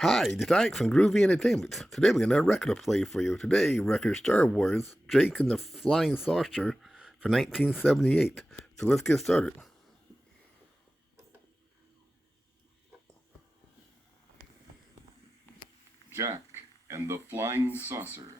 Hi, it's Ike from Groovy Entertainment. Today we got another record to play for you. Today, record Star Wars, Jake and the Flying Saucer for 1978. So let's get started. Jack and the Flying Saucer.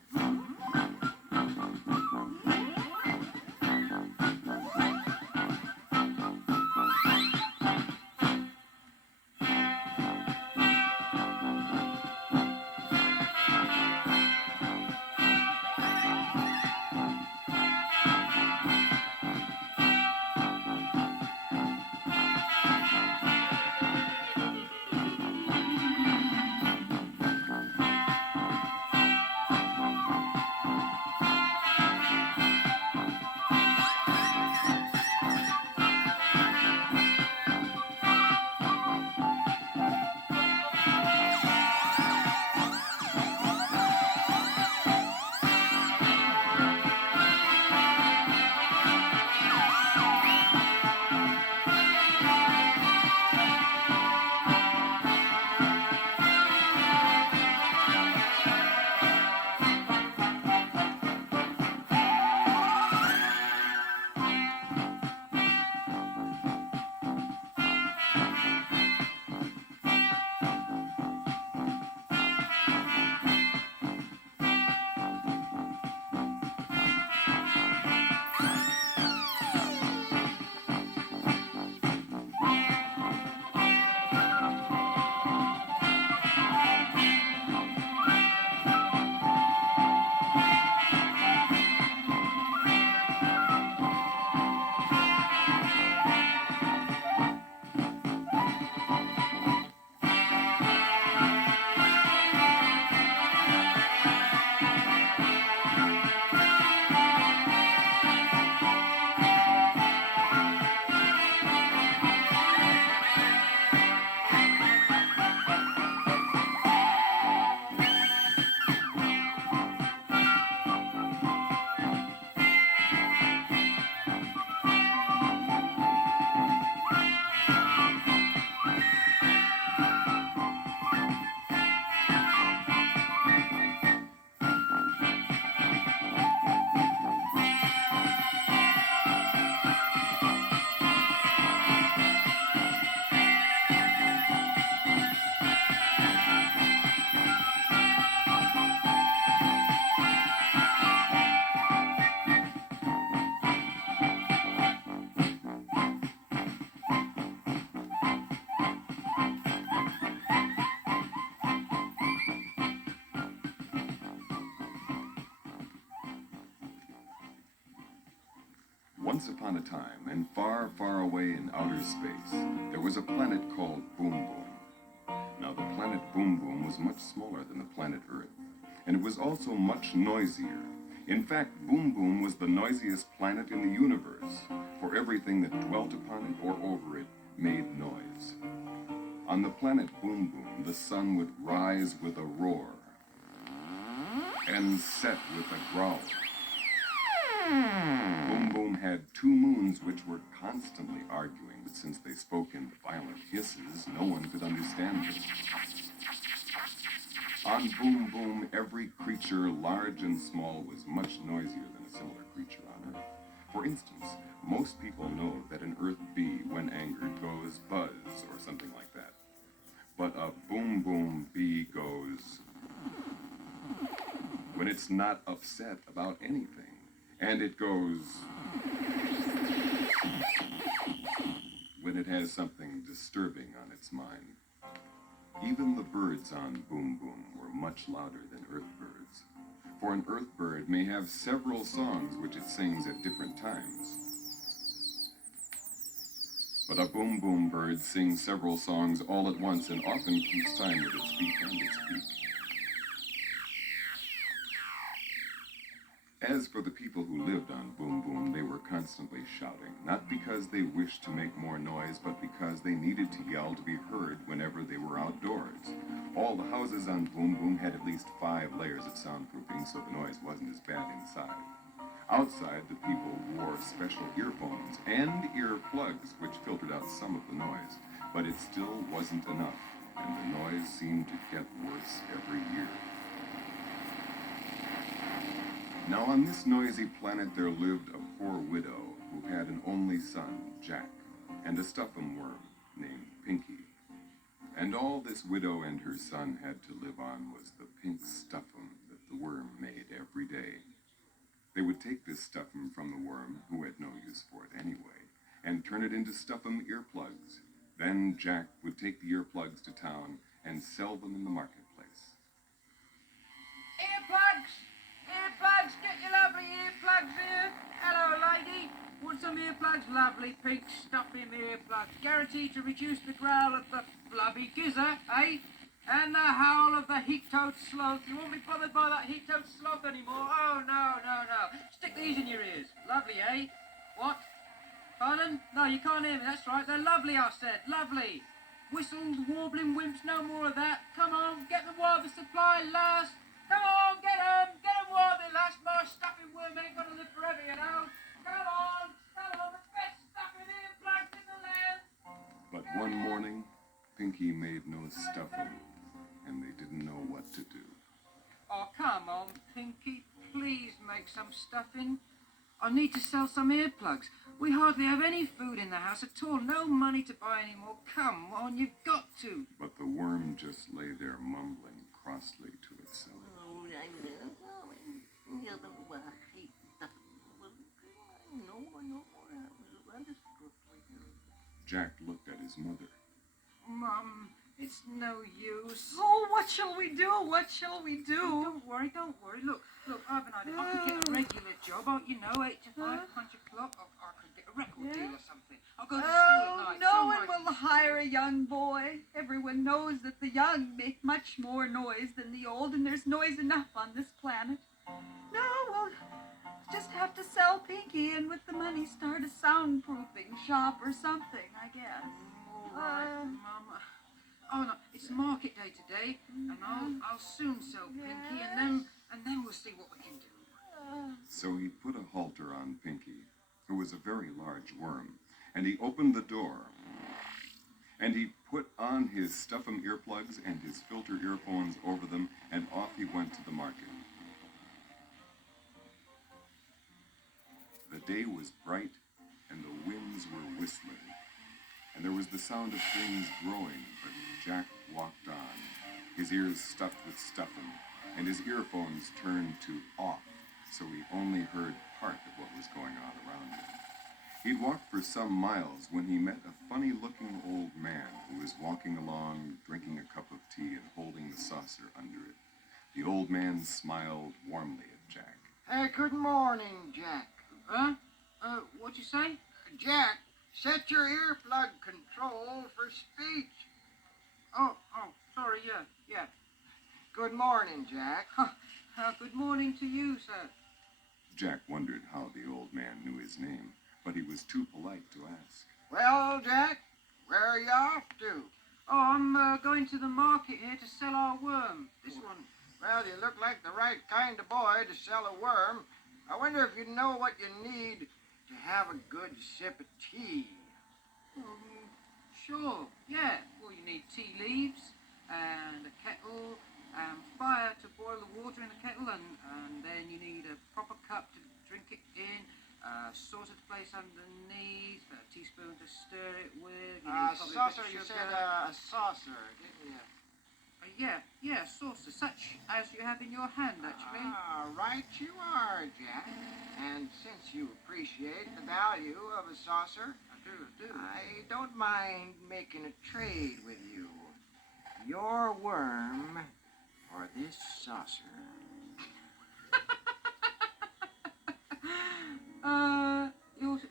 Once upon a time, and far, far away in outer space, there was a planet called Boom Boom. Now, the planet Boom Boom was much smaller than the planet Earth, and it was also much noisier. In fact, Boom Boom was the noisiest planet in the universe, for everything that dwelt upon it or over it made noise. On the planet Boom Boom, the sun would rise with a roar and set with a growl. Boom Boom had two moons which were constantly arguing, but since they spoke in violent hisses, no one could understand them. On Boom Boom, every creature, large and small, was much noisier than a similar creature on Earth. For instance, most people know that an Earth bee, when angered, goes buzz or something like that. But a Boom Boom bee goes when it's not upset about anything. And it goes when it has something disturbing on its mind. Even the birds on Boom Boom were much louder than Earth birds. For an Earth bird may have several songs which it sings at different times. But a Boom Boom bird sings several songs all at once and often keeps time with its beak and its beak. As for the people who lived on Boom Boom, they were constantly shouting, not because they wished to make more noise, but because they needed to yell to be heard whenever they were outdoors. All the houses on Boom Boom had at least 5 layers of soundproofing, so the noise wasn't as bad inside. Outside, the people wore special earphones and earplugs, which filtered out some of the noise, but it still wasn't enough. and the noise seemed to get worse every year. Now on this noisy planet there lived a poor widow who had an only son, Jack, and a stuffum worm named Pinky. And all this widow and her son had to live on was the pink stuffum that the worm made every day. They would take this stuffum from the worm, who had no use for it anyway, and turn it into stuffum earplugs. Then Jack would take the earplugs to town and sell them in the marketplace. Earplugs! Earplugs! Get your lovely earplugs here! Hello, lady! Want some earplugs? Lovely pink stuffing earplugs. Guaranteed to reduce the growl of the flubby gizzard, eh? And the howl of the heat-toed sloth. You won't be bothered by that heat-toed sloth anymore. Oh, no, no, no. Stick these in your ears. Lovely, eh? What? Pardon? No, you can't hear me. That's right. They're lovely, I said. Lovely. Whistled, warbling wimps, no more of that. Come on, get them while the supply lasts. Come on, get them. Get them while they last. My stuffing worm ain't gonna live forever, you know. Come on, the best stuffing earplugs in the land. But one morning, Pinky made no stuffing, and they didn't know what to do. Oh, come on, Pinky. Please make some stuffing. I need to sell some earplugs. We hardly have any food in the house at all. No money to buy any more. Come on, you've got to. But the worm just lay there mumbling crossly to itself. Jack looked at his mother. Mum, it's no use. Oh, what shall we do? What shall we do? Don't worry, don't worry. Look, I've an idea. I could get a regular job, 8 to 5, punch a clock. I could get a record deal or something. I'll go to school at night. No one will hire a young boy. Everyone knows that the young make much more noise than the old, and there's noise enough on this planet. No, we'll just have to sell Pinky, and with the money start a soundproofing shop or something, I guess. All right, Mum. Oh no, it's market day today, and I'll soon sell Pinky, and then we'll see what we can do. So he put a halter on Pinky, who was a very large worm, and he opened the door. And he put on his stuffum earplugs and his filter earphones over them, and off he went to the market. The day was bright, and the winds were whistling, and there was the sound of things growing, but Jack walked on, his ears stuffed with stuffing, and his earphones turned to off, so he only heard part of what was going on around him. He'd walked for some miles when he met a funny-looking old man who was walking along, drinking a cup of tea and holding the saucer under it. The old man smiled warmly at Jack. Hey, good morning, Jack. Huh? What'd you say? Jack, set your earplug control for speech. Oh, sorry, yeah. Good morning, Jack. Good morning to you, sir. Jack wondered how the old man knew his name, but he was too polite to ask. Well, Jack, where are you off to? Oh, I'm going to the market here to sell our worm. This one. Well, you look like the right kind of boy to sell a worm. I wonder if you know what you need to have a good sip of tea. Sure, yeah. Well, you need tea leaves and a kettle and fire to boil the water in the kettle, and then you need a proper cup to drink it in, a saucer to place underneath, a teaspoon to stir it with. You need probably a bit Saucer, of you sugar. said a saucer, didn't you? Yeah, saucer, such as you have in your hand, actually. Right you are, Jack. And since you appreciate the value of a saucer, I do. I don't mind making a trade with you. Your worm or this saucer.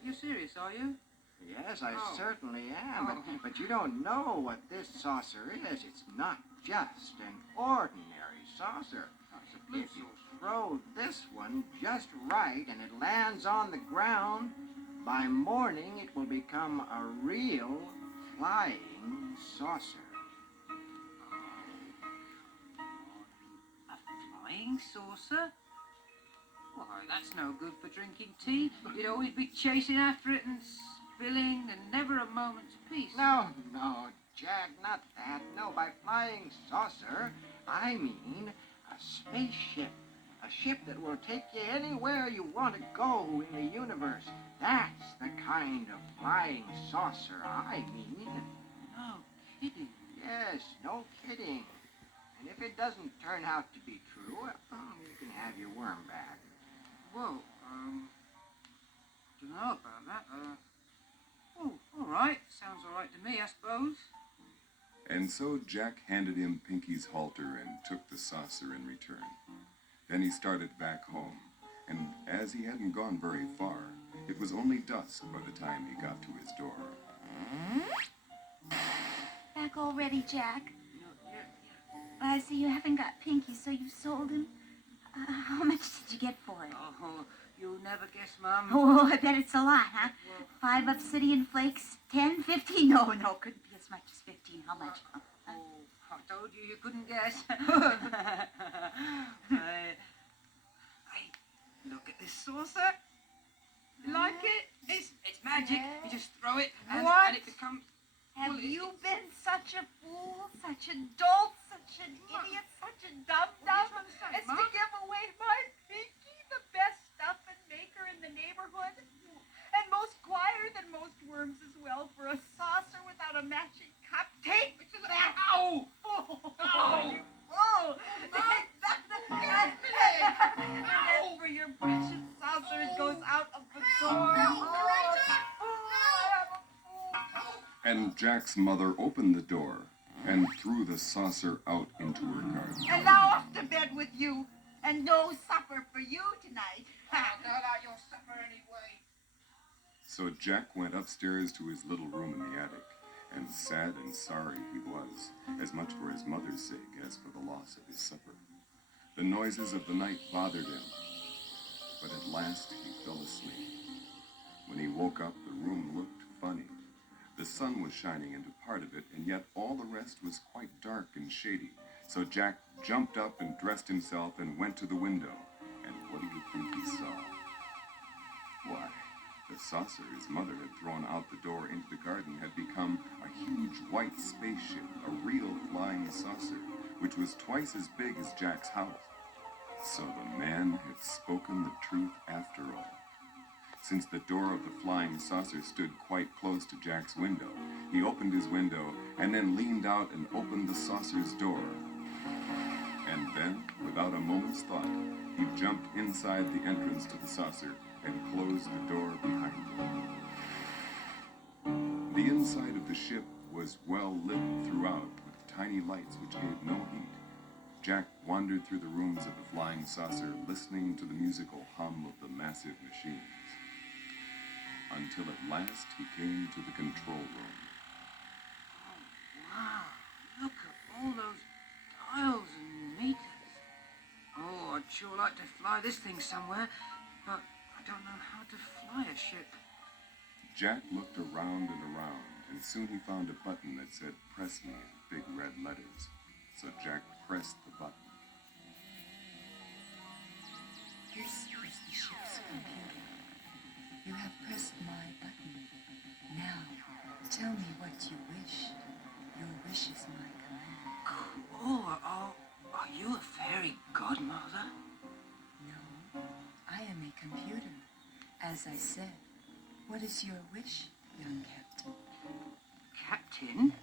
You're serious, are you? Yes, I Oh. certainly am. Oh. But you don't know what this saucer is. It's not just an ordinary saucer. That's a blue If you saucer. throw this one just right and it lands on the ground, by morning it will become a real flying saucer. A flying saucer? Why, that's no good for drinking tea. You'd always be chasing after it and spilling, and never a moment's peace. No, Jack, not that. No, by flying saucer, I mean a spaceship. A ship that will take you anywhere you want to go in the universe. That's the kind of flying saucer I mean. No kidding. Yes, no kidding. And if it doesn't turn out to be true, well, you can have your worm back. Well, don't know about that. Oh, all right. Sounds all right to me, I suppose. And so Jack handed him Pinky's halter and took the saucer in return. Then he started back home, and as he hadn't gone very far, it was only dusk by the time he got to his door. Back already, Jack? Yeah. I see you haven't got Pinky, so you sold him. How much did you get for it? Oh, you'll never guess, Mum. Oh, I bet it's a lot, huh? Well, 5 obsidian flakes, 10, 15? No, couldn't be as much as 15. How much? Oh, I told you couldn't guess. Hey, look at this saucer. You like it? It's magic. Yeah. You just throw it and, What? and it becomes... Have Well, you been such a fool, such a dolt, such an idiot, such a dum-dum What are you trying to say, as to Mom? give away my Pinky, the best stuffing maker in the neighborhood? And most quiet than most worms as well, for a saucer without a matching cup? Take that! Ow! Oh, Ow! you fool! Take that! And as for your precious saucer, it goes out of the door. And Jack's mother opened the door and threw the saucer out into her garden. And now off to bed with you, and no supper for you tonight. Not out your supper anyway. So Jack went upstairs to his little room in the attic, and sad and sorry he was, as much for his mother's sake as for the loss of his supper. The noises of the night bothered him, but at last he fell asleep. When he woke up, the room looked funny. The sun was shining into part of it, and yet all the rest was quite dark and shady. So Jack jumped up and dressed himself and went to the window. And what do you think he saw? Why, the saucer his mother had thrown out the door into the garden had become a huge white spaceship, a real flying saucer, which was twice as big as Jack's house. So the man had spoken the truth after all. Since the door of the flying saucer stood quite close to Jack's window, he opened his window and then leaned out and opened the saucer's door. And then, without a moment's thought, he jumped inside the entrance to the saucer and closed the door behind him. The inside of the ship was well lit throughout with tiny lights which gave no heat. Jack wandered through the rooms of the flying saucer, listening to the musical hum of the massive machines, until at last he came to the control room. Wow, look at all those dials and meters. Oh, I'd sure like to fly this thing somewhere, but I don't know how to fly a ship. Jack looked around and around, and soon he found a button that said "Press Me" in big red letters. So Jack pressed the button. This is the ship's computer. You have pressed my button. Now, tell me what you wish. Your wish is my command. Oh, are you a fairy godmother? No, I am a computer. As I said, what is your wish, young captain? Captain?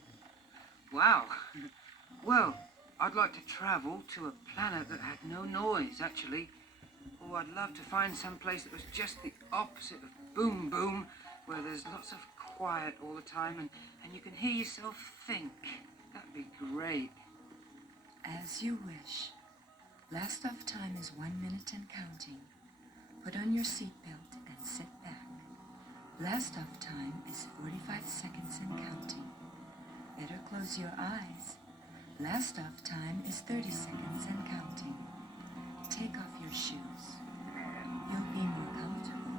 Wow. Well, I'd like to travel to a planet that had no noise, actually. Oh, I'd love to find some place that was just the opposite of Boom Boom, where there's lots of quiet all the time and you can hear yourself think. That'd be great. As you wish. Last off time is 1 minute and counting. Put on your seatbelt and sit back. Last off time is 45 seconds and counting. Better close your eyes. Last off time is 30 seconds and counting. Take off your shoes. You'll be more comfortable.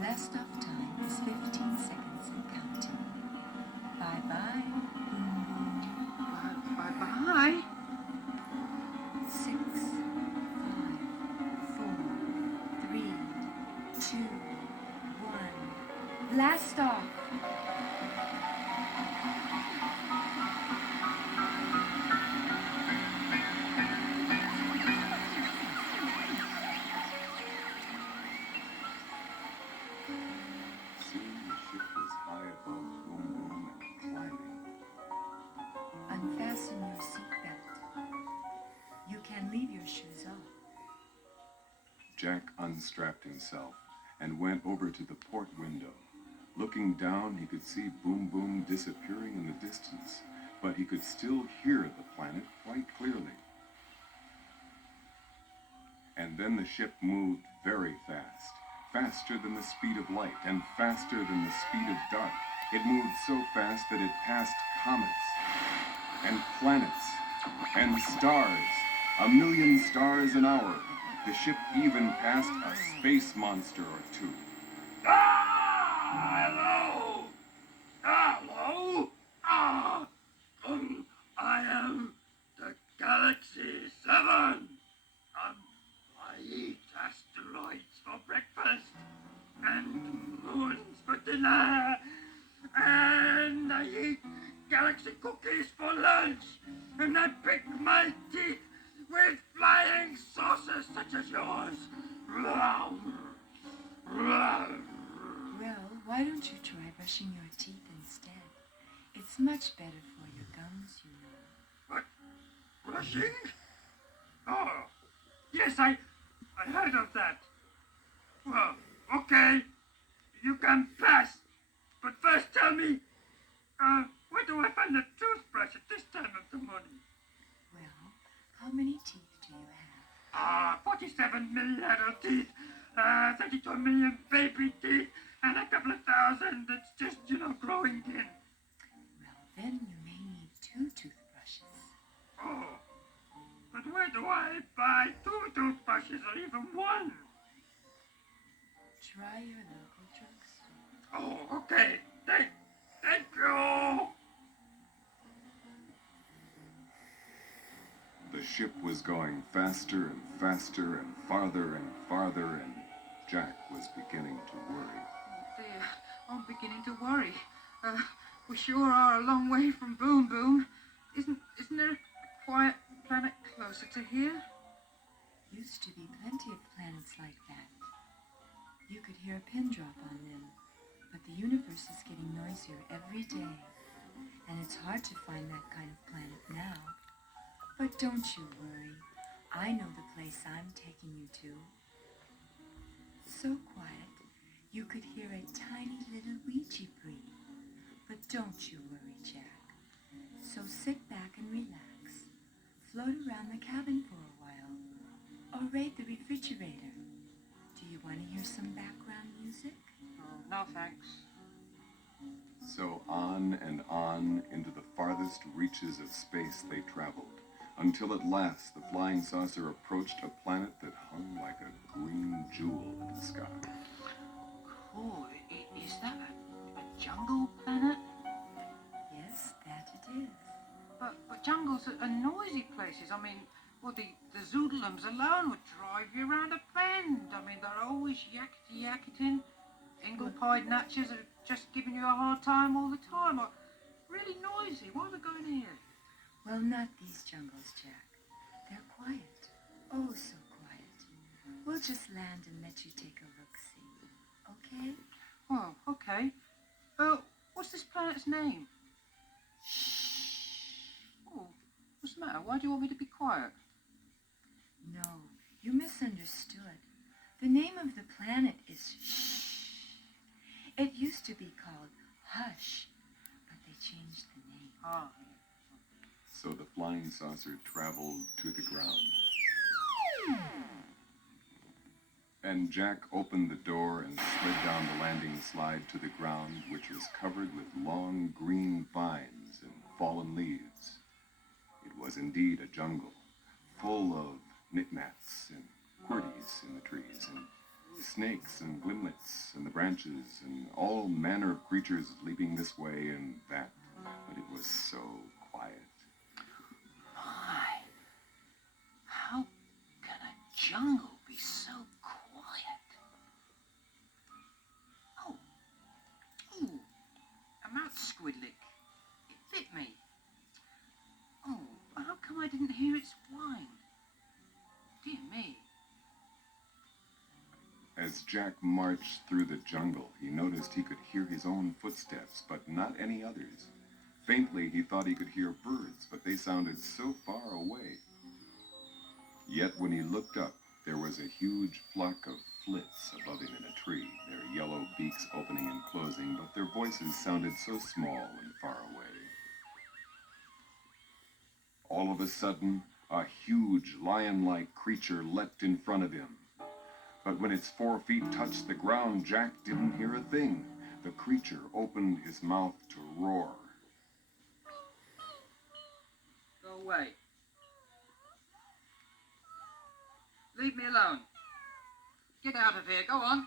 Last off time is 15 seconds and counting. Bye-bye. Bye-bye. 6, 5, 4, 3, 2, 1. Blast off. fasten your seatbelt. You can leave your shoes off. Jack unstrapped himself and went over to the port window. Looking down, he could see Boom Boom disappearing in the distance, but he could still hear the planet quite clearly. And then the ship moved very fast, faster than the speed of light and faster than the speed of dark. It moved so fast that it passed comets and planets and stars, 1,000,000 stars an hour. The ship even passed a space monster or two. Hello! Hello! I am the Galaxy 7. I eat asteroids for breakfast and moons for dinner. And I eat galaxy cookies for lunch. And I pick my teeth with flying saucers such as yours. Well, why don't you try brushing your teeth instead? It's much better for your gums, you know. What? Brushing? Oh, yes, I heard of that. Well, okay. You can pass. But first tell me, where do I find a toothbrush at this time of the morning? Well, how many teeth do you have? 47 million adult teeth, 32 million baby teeth, and a couple of thousand that's just, growing in. Well, then you may need 2 toothbrushes. Oh, but where do I buy 2 toothbrushes or even 1? Try your local drugstore. Oh, okay. Thank you. The ship was going faster and faster and farther, and Jack was beginning to worry. Dear, I'm beginning to worry. We sure are a long way from Boom Boom. Isn't there a quiet planet closer to here? Used to be plenty of planets like that. You could hear a pin drop on them, but the universe is getting noisier every day, and it's hard to find that kind of planet now. But don't you worry. I know the place I'm taking you to. So quiet, you could hear a tiny little Ouija breathe. But don't you worry, Jack. So sit back and relax. Float around the cabin for a while, or raid the refrigerator. Do you want to hear some background music? Oh, no thanks. So on and on into the farthest reaches of space they traveled, until at last the flying saucer approached a planet that hung like a green jewel in the sky. Cool. Is that a jungle planet? Yes, that it is. But jungles are noisy places. I mean, well, the Zoodlums alone would drive you around a bend. I mean, they're always yakety-yakketing. Ingle-pied natchers are just giving you a hard time all the time. Really noisy. Why are they going here? Well, not these jungles, Jack. They're quiet. Oh, so quiet. We'll just land and let you take a look-see. Okay? Oh, okay. What's this planet's name? Oh, what's the matter? Why do you want me to be quiet? No, you misunderstood. The name of the planet is Shh. It used to be called Hush, but they changed the name. Ah. So the flying saucer traveled to the ground. And Jack opened the door and slid down the landing slide to the ground, which was covered with long green vines and fallen leaves. It was indeed a jungle, full of knickknacks and quirties in the trees, and snakes and glimlets in the branches, and all manner of creatures leaping this way and that. But it was so quiet. My, how can a jungle be so quiet? Oh, a mouth squidlick. It bit me. Oh, how come I didn't hear its whine? Dear me. As Jack marched through the jungle, he noticed he could hear his own footsteps, but not any others. Faintly, he thought he could hear birds, but they sounded so far away. Yet when he looked up, there was a huge flock of flits above him in a tree, their yellow beaks opening and closing, but their voices sounded so small and far away. All of a sudden, a huge lion-like creature leapt in front of him. But when its 4 feet touched the ground, Jack didn't hear a thing. The creature opened his mouth to roar. Go away. Leave me alone. Get out of here. Go on.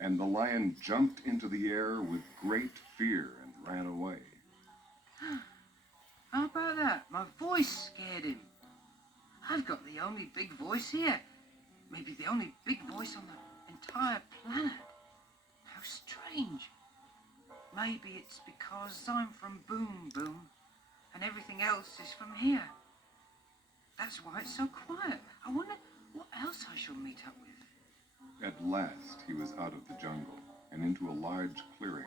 And the lion jumped into the air with great fear and ran away. How about that? My voice scared him. I've got the only big voice here. Maybe the only big voice on the entire planet. How strange. Maybe it's because I'm from Boom Boom and everything else is from here. That's why it's so quiet. I wonder what else I shall meet up with. At last, he was out of the jungle and into a large clearing.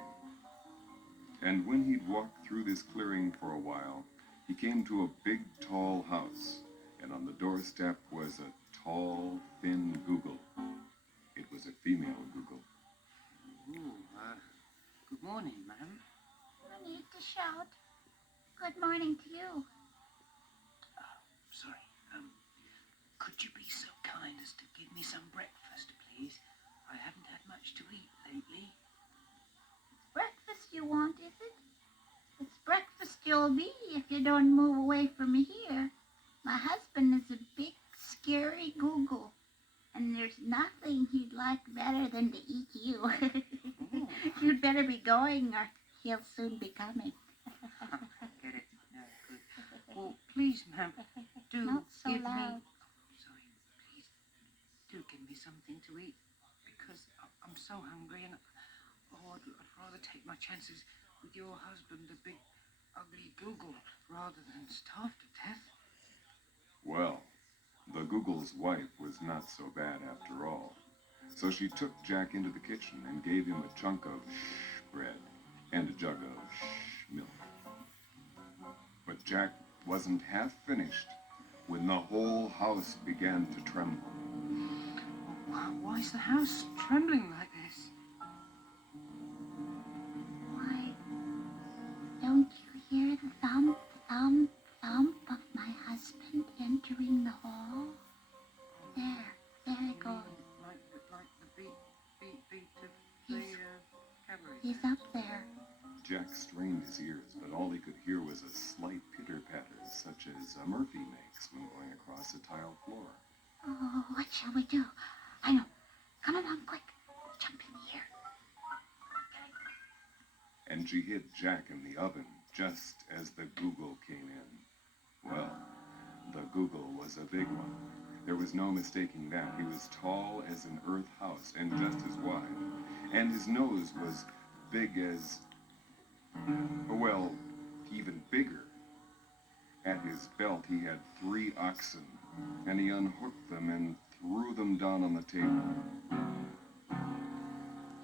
And when he'd walked through this clearing for a while, he came to a big, tall house, and on the doorstep was a tall, thin Google. It was a female Google. Ooh, good morning, ma'am. No need to shout. Good morning to you. Sorry, could you be so kind as to give me some breakfast, please? I haven't had much to eat lately. Breakfast you want, is it? It's breakfast you'll be if you don't move away from here. My husband is a big, scary Google, and there's nothing he'd like better than to eat you. You'd better be going, or he'll soon be coming. Get it? No, good. Well, please, ma'am, do Not so give loud. me... Sorry, please, do give me something to eat, because I'm so hungry, and I'd rather take my chances with your husband, the big, ugly Google, rather than starve to death. Well, the Google's wife was not so bad after all. So she took Jack into the kitchen and gave him a chunk of bread and a jug of milk. But Jack wasn't half finished when the whole house began to tremble. Why is the house trembling like this? Why, don't you hear the thump, thump, thump of my husband entering the hall? There he goes. Like the beat of the cavalry. He's up there. Jack strained his ears, but all he could hear was a slight pitter-patter, such as a Murphy makes when going across a tile floor. Oh, what shall we do? I know. Come along quick. Jump in here. And she hid Jack in the oven just as the Google came in. Well, the Google was a big one. There was no mistaking that. He was tall as an earth house and just as wide. And his nose was big as, well, even bigger. At his belt he had 3 oxen, and he unhooked them and threw them down on the table.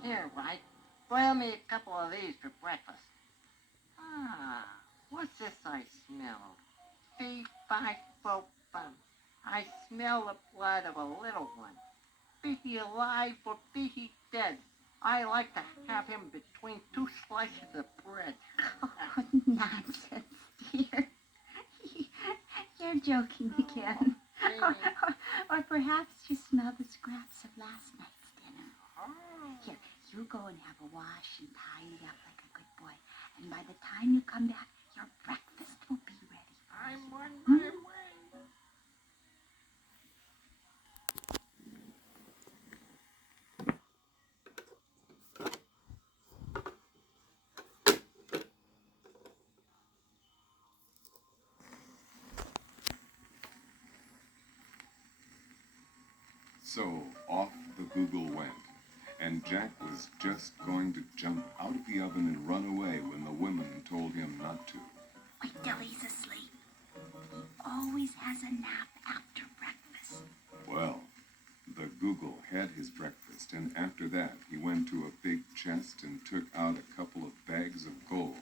Here, White, boil me a couple of these for breakfast. Ah, what's this I smell? Fee, fi, fo, fum. I smell the blood of a little one. Be he alive or be he dead, I like to have him between 2 slices of bread. Oh, nonsense, dear. You're joking again. Or perhaps you smell the scraps of last night's dinner. Here, you go and have a wash and tidy up like a good boy. And by the time you come back, your breakfast will be ready. I'm on my way. So off the Google went, and Jack was just going to jump out of the oven and run away when the woman told him not to. Wait till he's asleep. He always has a nap after breakfast. Well, the Google had his breakfast, and after that he went to a big chest and took out a couple of bags bags of gold,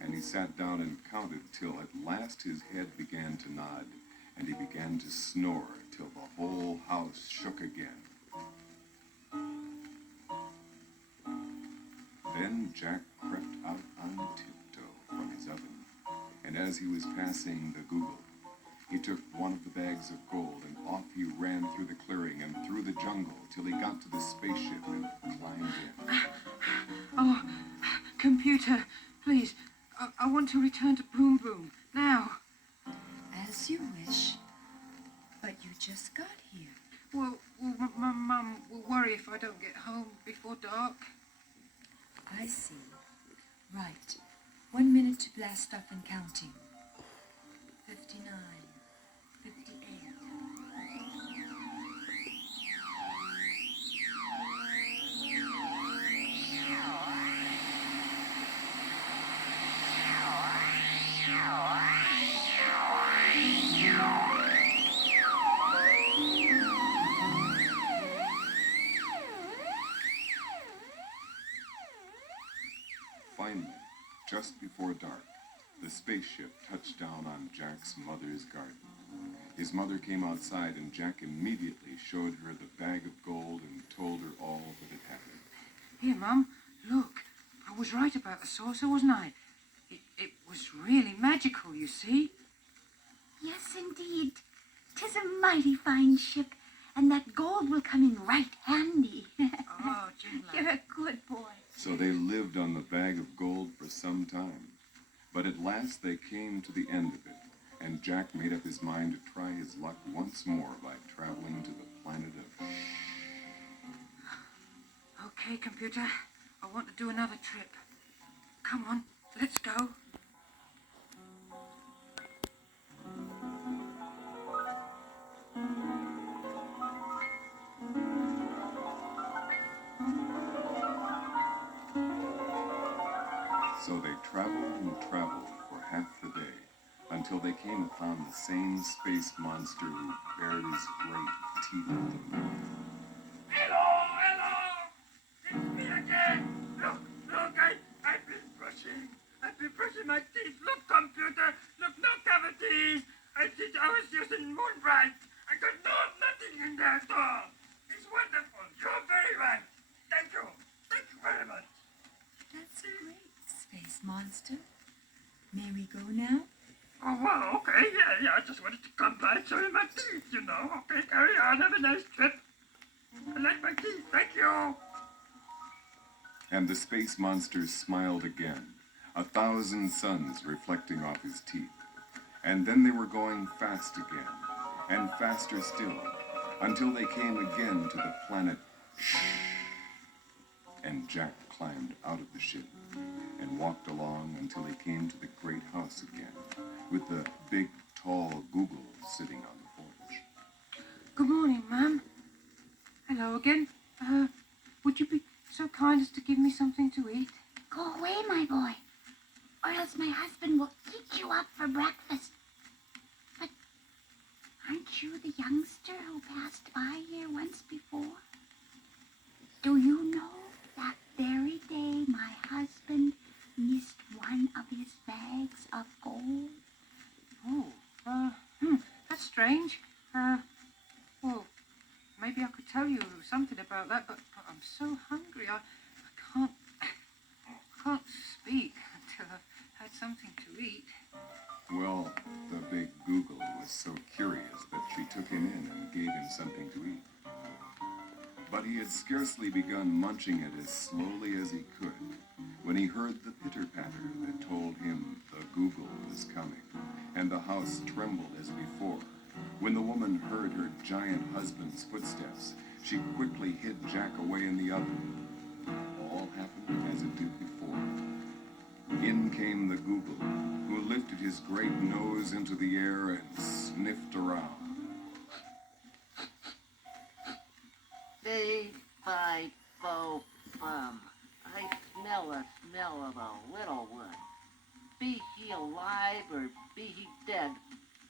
and he sat down and counted till at last his head began to nod, and he began to snore till the whole house shook again. Then Jack crept out on tiptoe from his oven, and as he was passing the Google, he took one of the bags of gold, and off he ran through the clearing and through the jungle till he got to the spaceship and climbed in. Oh, computer, please. I want to return to Boom Boom. Now. As you wish. But you just got here. Well, my mum will worry if I don't get home before dark. I see. Right. 1 minute to blast off and counting. 59. 58. Finally, just before dark, the spaceship touched down on Jack's mother's garden. His mother came outside, and Jack immediately showed her the bag of gold and told her all that had happened. Here, Mum, look. I was right about the saucer, wasn't I? It was really magical, you see. Yes, indeed. 'Tis a mighty fine ship, and that gold will come in right handy. Oh, Jim, You're a good boy. So they lived on the bag of gold for some time. But at last they came to the end of it, and Jack made up his mind to try his luck once more by traveling to the planet of Okay, computer. I want to do another trip. Come on, let's go. So they traveled and traveled for half the day, until they came upon the same space monster who bared his great teeth at them. Hello, hello! It's me again! Look, I've been brushing my teeth. Look, computer, look, no cavities! I was using Moonbright. I got nothing in there at all. It's wonderful. You're very right. Thank you very much. That's great, Space Monster. May we go now? Oh, well, okay, yeah, I just wanted to come by and show you my teeth, you know. Okay, carry on, have a nice trip. I like my teeth, thank you. And the space monster smiled again, 1,000 suns reflecting off his teeth. And then they were going fast again, and faster still, until they came again to the planet Shh. And Jack climbed out of the ship and walked along until he came to the great house again, with the big, tall Google sitting on the porch. Good morning, Mum. Hello again. Would you be so kind as to give me something to eat? Go away, my boy, or else my husband will eat you up for breakfast. But aren't you the youngster who passed by here once before? Do you know that very day my husband missed one of his bags of gold? Oh, that's strange. Well, maybe I could tell you something about that, but I'm so hungry. I can't speak until I've had something to eat. Well, the big Google was so curious that she took him in and gave him something to eat. But he had scarcely begun munching it as slowly as he could when he heard the pitter-patter that told him the Google was coming, and the house trembled as before. When the woman heard her giant husband's footsteps, she quickly hid Jack away in the oven. All happened as it did before. In came the Google, who lifted his great nose into the air and sniffed around. Beep, fight, bo, bum. I smell the smell of a little one. Be he alive or be he dead,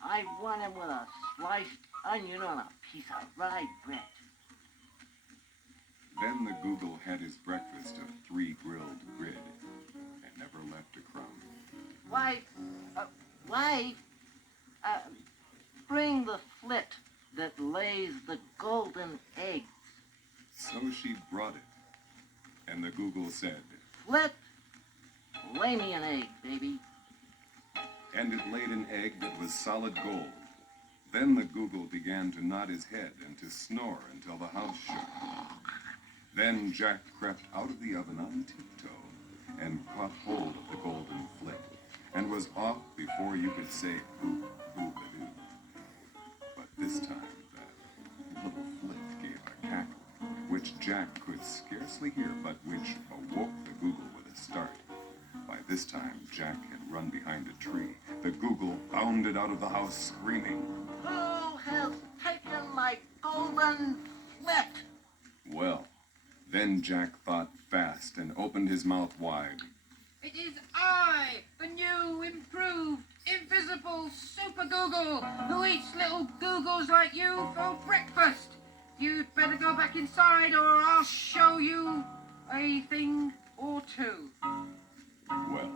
I want him with a sliced onion on a piece of rye bread. Then the Google had his breakfast of 3 grilled grid, and never left a crumb. Wife, wife, bring the flit that lays the golden eggs. So she brought it. And the Google said, Flit, lay me an egg, baby. and it laid an egg that was solid gold. Then the Google began to nod his head and to snore until the house shook. Then Jack crept out of the oven on tiptoe and caught hold of the golden flit and was off before you could say boop, boop-a-doo. But this time, that little flit gave a cackle, which Jack could scarcely hear, but which awoke the Google with a start. By this time, Jack had run behind a tree. The Google bounded out of the house screaming. Who has taken my golden flit? Well, then Jack thought fast and opened his mouth wide. It is I, the new, improved, invisible Super Google, who eats little Googles like you for breakfast. You'd better go back inside or I'll show you a thing or two. Well,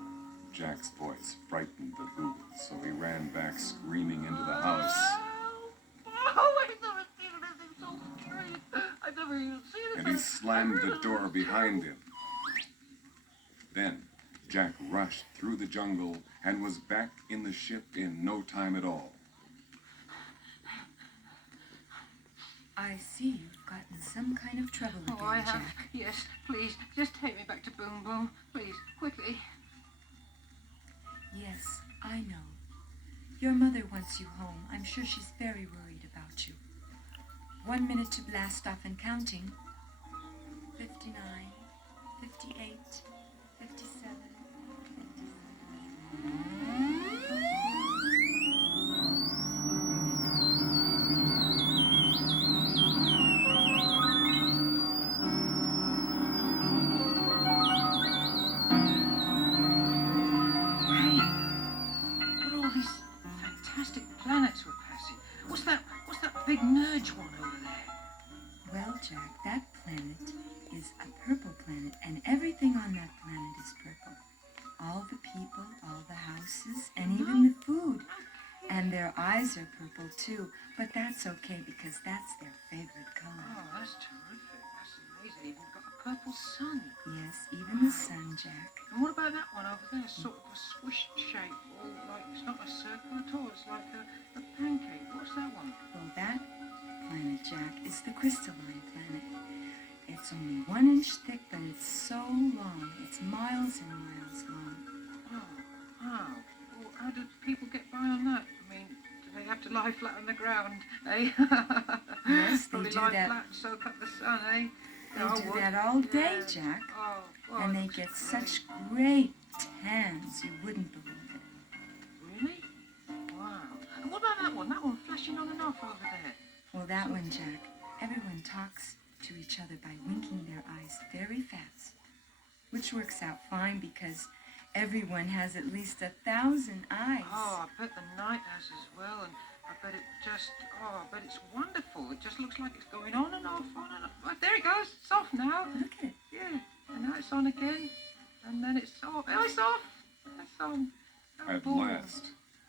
Jack's voice frightened the Google, so he ran back screaming into the house. Oh, I've never seen anything so scary. I've never even seen it. And he slammed the door behind him. Then Jack rushed through the jungle and was back in the ship in no time at all. I see you've gotten some kind of trouble again, Oh, I have. Jack. Yes, please, just take me back to Boom Boom. Please, quickly. Yes, I know. Your mother wants you home. I'm sure she's very worried about you. 1 minute to blast off and counting. 59, 58, 57, Fantastic planets we're passing. What's that big nudge one over there? Well, Jack, that planet is a purple planet, and everything on that planet is purple. All the people, all the houses, and even the food. And their eyes are purple, too. But that's okay, because that's their favorite color. Oh, that's terrific. That's amazing. Even got a purple sun. Yes, even the sun, Jack. And what about that one over there? Sort of a squished shape. All like, it's not a circle at all. It's like a pancake. What's that one? Well, that planet, Jack, is the crystalline planet. It's only 1 inch thick, but it's so long. It's miles and miles long. Oh, wow. Well, how do people get by on that? I mean, do they have to lie flat on the ground, eh? Yes, they Probably do lie that. flat, soak up the sun, eh? They I do would. that all day, Yeah. Jack. Oh, well, And they get such great tans, you wouldn't believe it. Really? Wow. And what about that one? That one flashing on and off over there. Well, that one, Jack, everyone talks to each other by winking their eyes very fast, which works out fine because everyone has at least 1,000 eyes. Oh, I bet the night has as well, and I bet it just, I bet it's wonderful. It just looks like it's going on and off, on and off. Oh, there it goes. It's off now. Look at it. Yeah. And now it's on again. And then it's off. Oh, it's off. It's on. Oh, At boy. last,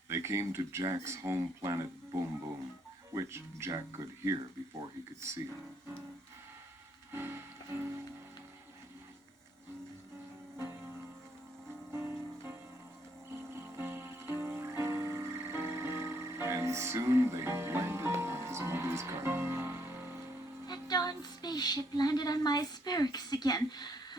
they came to Jack's home planet Boom Boom, which Jack could hear before he could see. And soon they landed on his mother's garden. That darn spaceship landed on my asparagus again.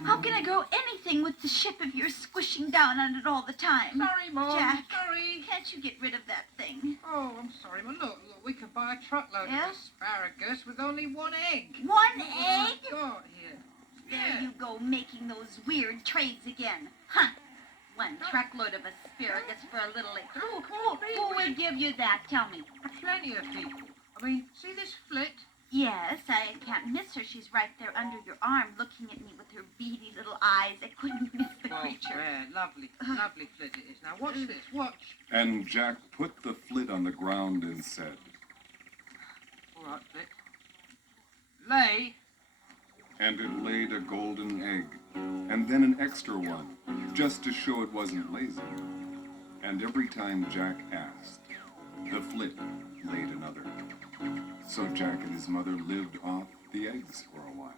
How can I grow anything with the ship of yours squishing down on it all the time? Sorry, Mom. Jack. Sorry. Can't you get rid of that thing? Oh, I'm sorry, Mom. Look, we could buy a truckload Yeah? of asparagus with only 1 egg. One What egg? we've got here. There you go, making those weird trades again. Huh. 1 truckload of asparagus for a little egg. Who will give you that? Tell me. Plenty of people. I mean, see this flit? Yes, I can't miss her. She's right there under your arm, looking at me with her beady little eyes. I couldn't miss the creature. Yeah, lovely flit it is. Now watch this, watch. And Jack put the flit on the ground and said, All right, flit. Lay. And it laid a golden egg, and then an extra one, just to show it wasn't lazy. And every time Jack asked, the flit laid another. So Jack and his mother lived off the eggs for a while.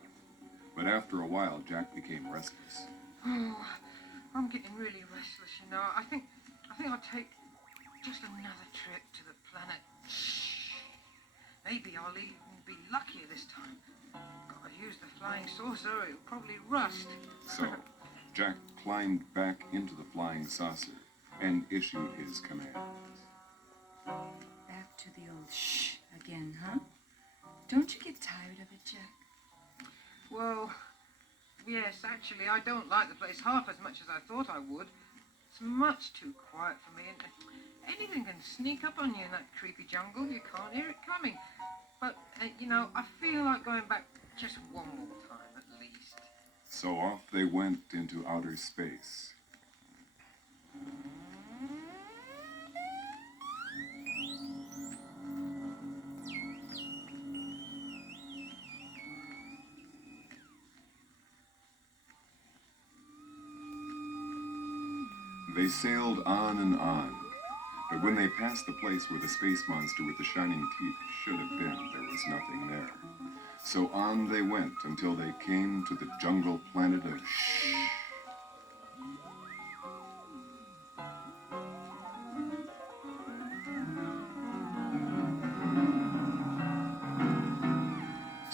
But after a while, Jack became restless. Oh, I'm getting really restless, you know. I think I'll take just another trip to the planet. Maybe I'll even be luckier this time. Gotta use the flying saucer, it'll probably rust. So Jack climbed back into the flying saucer and issued his commands. Back to the old shh again, huh? Don't you get tired of it, Jack? Well, yes, actually, I don't like the place half as much as I thought I would. It's much too quiet for me, and anything can sneak up on you in that creepy jungle. You can't hear it coming. But, you know, I feel like going back just one more time, at least. So off they went into outer space. They sailed on and on, but when they passed the place where the space monster with the shining teeth should have been, there was nothing there. So on they went until they came to the jungle planet of Shh.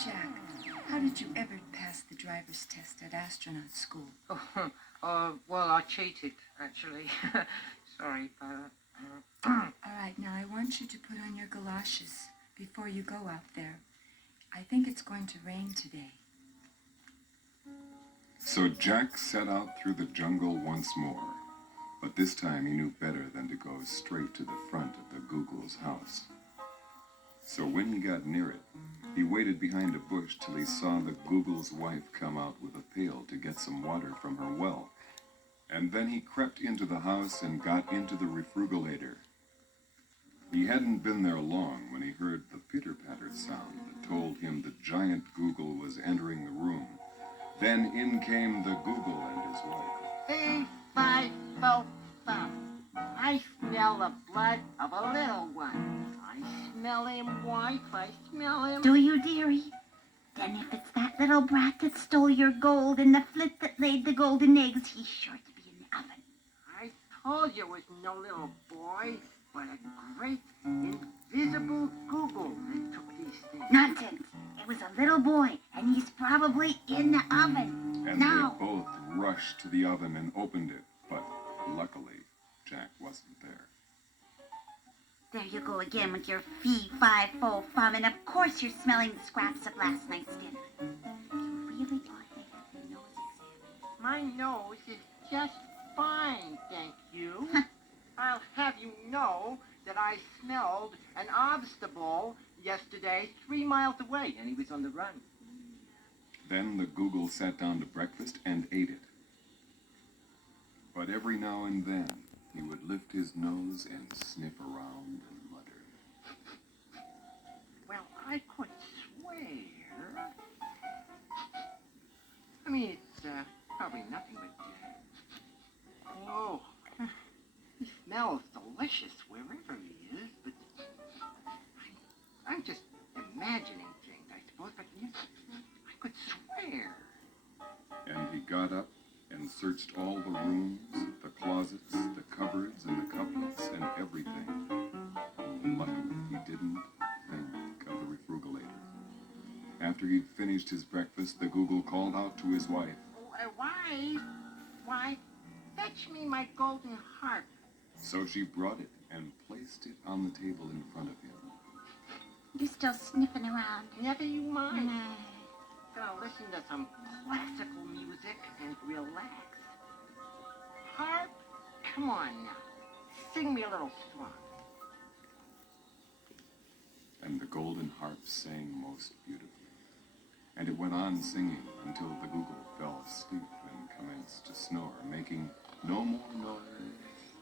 Jack, how did you ever pass the driver's test at astronaut school? Well, I cheated, actually. Sorry, but... All right, now I want you to put on your galoshes before you go out there. I think it's going to rain today. So Jack set out through the jungle once more, but this time he knew better than to go straight to the front of the Google's house. So when he got near it, he waited behind a bush till he saw the Google's wife come out with a pail to get some water from her well. And then he crept into the house and got into the refrigerator. He hadn't been there long when he heard the pitter-patter sound that told him the giant Google was entering the room. Then in came the Google and his wife. 3, 5, 4, 5. I smell the blood of a little one. I smell him, wife. I smell him. Do you, dearie? Then if it's that little brat that stole your gold and the flit that laid the golden eggs, he's sure to be in the oven. I told you it was no little boy, but a great invisible Google that took these things. Nonsense. It was a little boy, and he's probably in the oven. And now. they both rushed to the oven and opened it, but luckily, Jack wasn't there. There you go again with your fee, fi, fo, fum, and of course you're smelling the scraps of last night's dinner. You really ought to have your nose examined. My nose is just fine, thank you. I'll have you know that I smelled an obstacle yesterday 3 miles away, and he was on the run. Then the Google sat down to breakfast and ate it. But every now and then, he would lift his nose and sniff around and mutter. Well, I could swear. I mean, it's probably nothing but... oh, he smells delicious wherever he is, but... I'm just imagining things, I suppose, but yes, I could swear. And he got up and searched all the rooms, the closets, the cupboards, and the cupboards, and everything. Luckily, he didn't think of the refrigerator. After he'd finished his breakfast, the Google called out to his wife. Why, fetch me my golden harp. So she brought it and placed it on the table in front of him. You're still sniffing around. Never you mind. Nah. Gonna listen to some classical music and relax. Harp, come on now. Sing me a little song. And the golden harp sang most beautifully. And it went on singing until the Google fell asleep and commenced to snore, making no more noise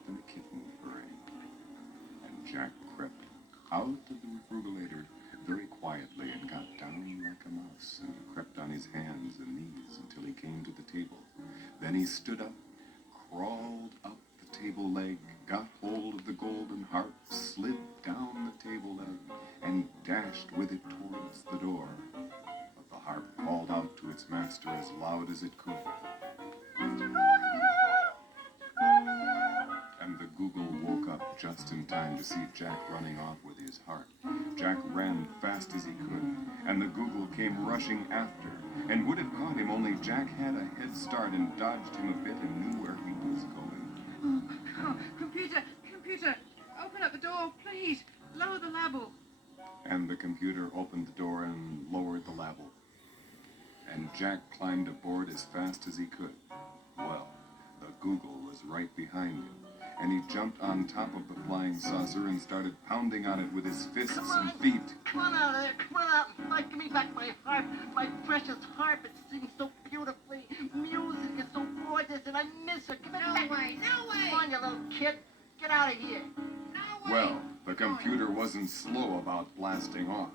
than a kitten purring. And Jack crept out of the refrigerator, very quietly and got down like a mouse and crept on his hands and knees until he came to the table. Then he stood up, crawled up the table leg, got hold of the golden harp, slid down the table leg, and he dashed with it towards the door. But the harp called out to its master as loud as it could. And the Google woke up just in time to see Jack running off with his harp. Jack ran fast as he could, and the Google came rushing after, and would have caught him, only Jack had a head start and dodged him a bit and knew where he was going. Oh, computer, open up the door, please. Lower the label. And the computer opened the door and lowered the label. And Jack climbed aboard as fast as he could. Well, the Google was right behind him, and he jumped on top of the flying saucer and started pounding on it with his fists and feet. Come on out of there. Come on out. Like, give me back my harp. My precious harp. It sings so beautifully. Music is so gorgeous, and I miss her. Give it back. No way. Come on, you little kid. Get out of here. No way. Well, the computer wasn't slow about blasting off.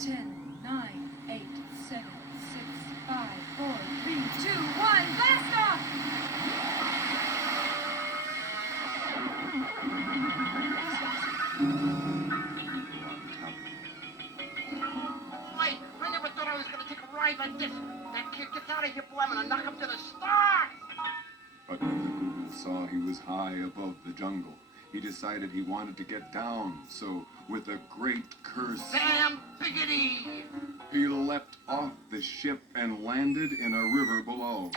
10, 9, 8, 7, 6, 5, 4, 3, 2, 1, blast off! Wait, I never thought I was going to take a ride like this. That kid gets out of here, boy. I'm going to knock him to the stars. But when the Google saw he was high above the jungle, he decided he wanted to get down. So, with a great curse, Sam Biggity. he leapt off the ship and landed in a river below.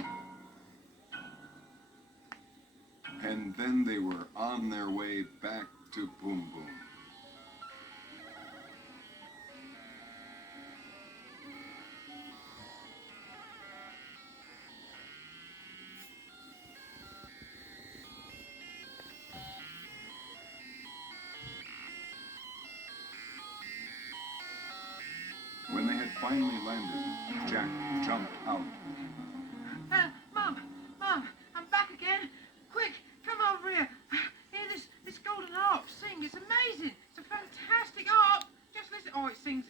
And then they were on their way back to Boom Boom. When they had finally landed, Jack jumped out. Mum, I'm back again. Quick, come over here. Hear this golden harp sing. It's amazing. It's a fantastic harp. Just listen. Oh, it sings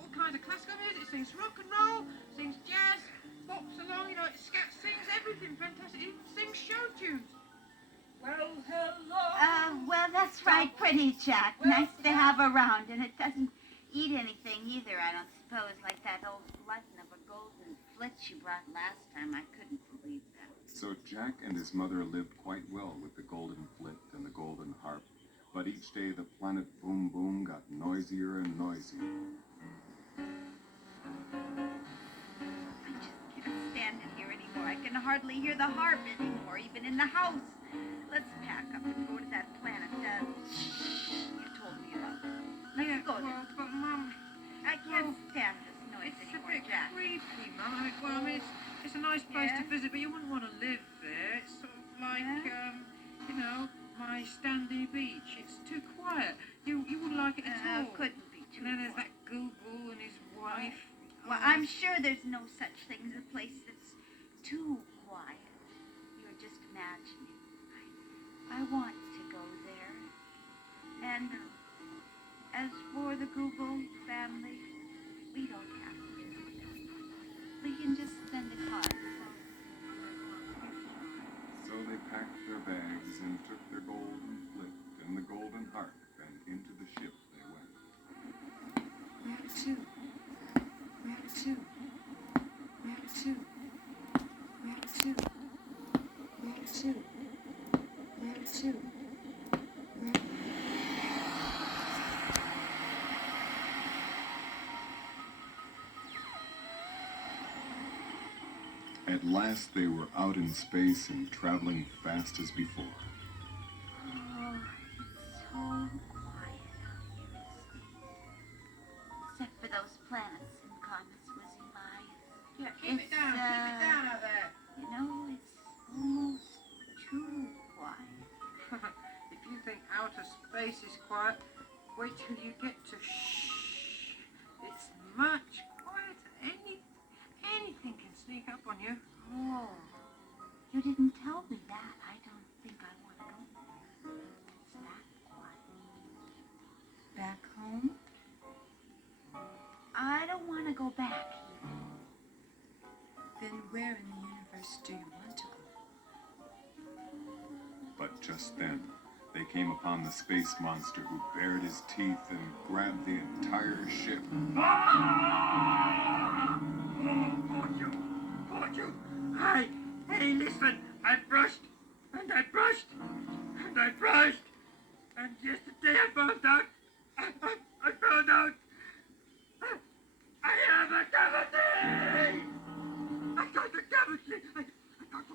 all kinds of classical music. It sings rock and roll. It sings jazz. Bops along. You know, it sings everything fantastic. It even sings show tunes. Well, hello. Well, that's right, pretty Jack. Nice to have around, and it doesn't eat anything either, I don't suppose, like that old glutton of a golden flitch you brought last time. I couldn't believe that. So Jack and his mother lived quite well with the golden flit and the golden harp. But each day the planet Boom Boom got noisier and noisier. I just can't stand it here anymore. I can hardly hear the harp anymore, even in the house. Let's pack up and go to that planet you told me about. Let's go there. But Mum, I can't stand this noise it's a anymore, bit Jack. creepy, Mum. I mean, it's a nice place Yeah? to visit, but you wouldn't want to live there. It's sort of like, Yeah? you know, my Standy Beach. It's too quiet. You wouldn't like it at all. Couldn't be too And then there's quiet. that Google and his wife. Well, I'm sure there's no such thing as a place that's too quiet. You're just imagining. I want to go there. And as for the Google family, we don't have to. We can just send a card. So they packed their bags and took their golden flit and the golden harp, and into the ship they went. Where to? Where to? Where to? Where to? Where to? Where to? Where? At last they were out in space and traveling fast as before. Oh, it's so quiet out here in space. Except for those planets and comets whizzing by. Yeah, keep it down out there. You know, it's almost too quiet. If you think outer space is quiet, wait till you get to shh. It's much quieter. Anything can sneak up on you. Oh, you didn't tell me that. I don't think I want to go there. It's that quiet. Back home? back. Then where in the universe do you want to go? But just then, they came upon the space monster who bared his teeth and grabbed the entire ship. Caught you! Hey, listen! I brushed, and I brushed, and I brushed, and yesterday I found out, I found out, I have a cavity! I got a cavity! I got to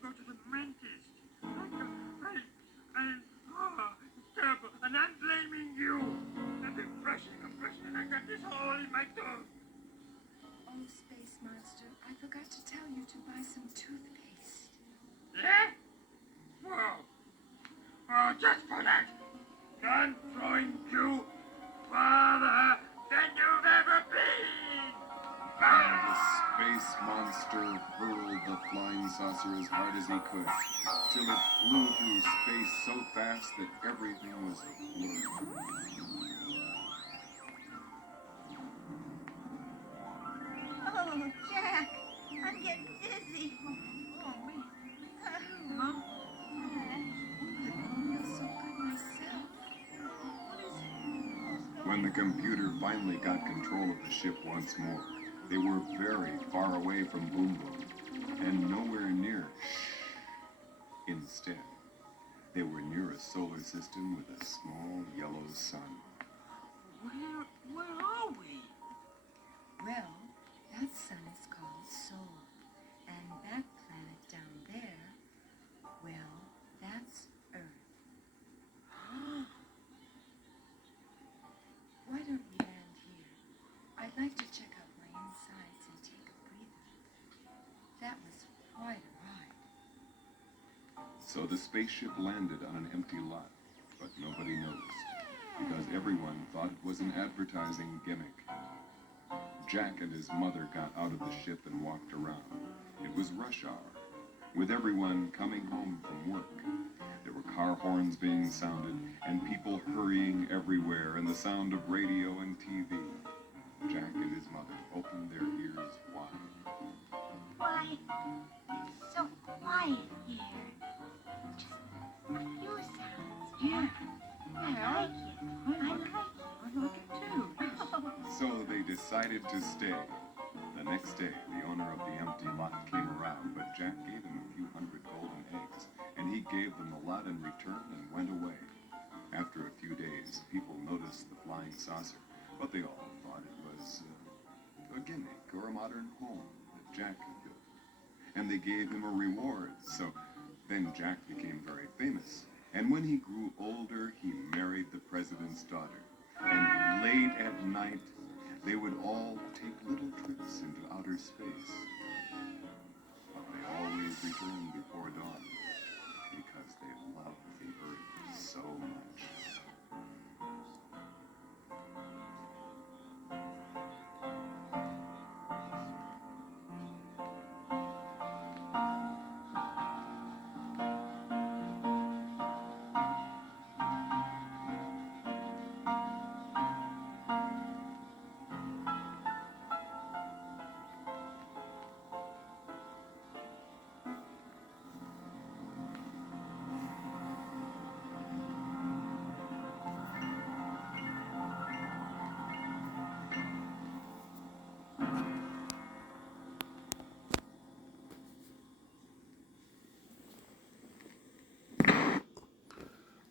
go to the dentist. It's terrible, and I'm blaming you. I've been brushing, and I got this hole in my tooth. Oh, Space Monster, I forgot to tell you to buy some toothpaste. Yeah? Whoa. Oh, just for that. I'm throwing you farther than you've ever been. And the space monster hurled the flying saucer as hard as he could, till it flew through space so fast that everything was blurred. Oh, Jack, I'm getting dizzy. Oh, me too, Mum. I feel so good myself. When the computer finally got control of the ship once more, they were very far away from Boom Boom, and nowhere near Shh. Instead, they were near a solar system with a small yellow sun. Where are we? Well, that sun is called Sol, and that planet down there, well, that's Earth. Why don't we land here? I'd like to check out my insides and take a breather. That was quite a ride. So the spaceship landed on an empty lot, but nobody noticed, because everyone thought it was an advertising gimmick. Jack and his mother got out of the ship and walked around. It was rush hour, with everyone coming home from work. There were car horns being sounded, and people hurrying everywhere, and the sound of radio and TV. Jack and his mother opened their ears wide. Why, it's so quiet here. Just a few sounds. Yeah. I like it. I like it. I like it too. Yes. So they decided to stay. The next day, the owner of the empty lot came around, but Jack gave him a few hundred golden eggs, and he gave them a lot in return and went away. After a few days, people noticed the flying saucer, but they all thought it was a gimmick or a modern home that Jack had built. And they gave him a reward, so then Jack became very famous. And when he grew older, he married the president's daughter. And late at night, they would all take little trips into outer space. But they always returned before dawn, because they loved the Earth so much.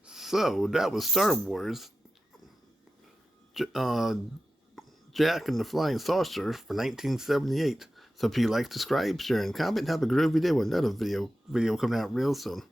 So that was Star Wars. Jack and the Flying Saucer for 1978. So if you like, subscribe, share, and comment. Have a groovy day with another video coming out real soon.